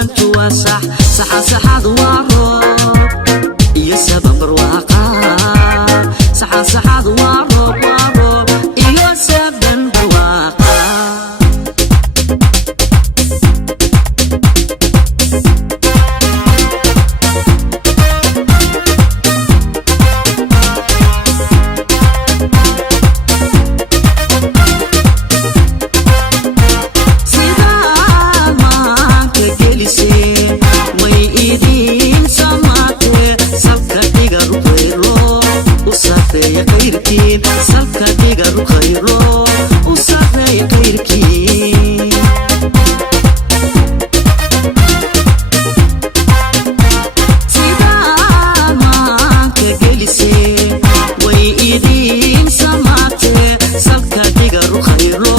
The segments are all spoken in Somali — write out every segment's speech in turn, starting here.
suugaantu waa sax saxaad waa roob iyo sabab barwaaqa saxaad waa roob iyo sabab barwaaqa salka dhiga ruqayro u saarnay qayrkii sidaan maanka gelisee way idin samaatee salka dhiga ruqayro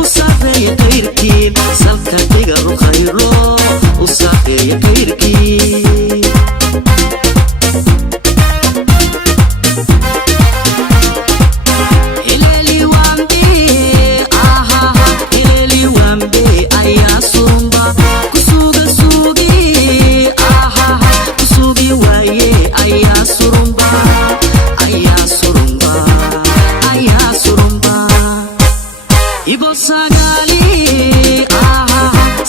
u saarnay qayrkii salka dhiga ruqayro u saarnay qayrkii ibo sagali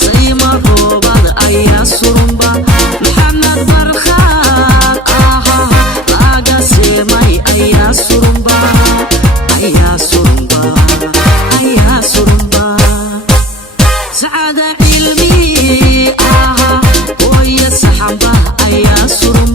sayma roobad ayaa surumba maxamed barkhaad laga seemay ayaa surumba sacaada cilmi hooya saxamba ayaa surumba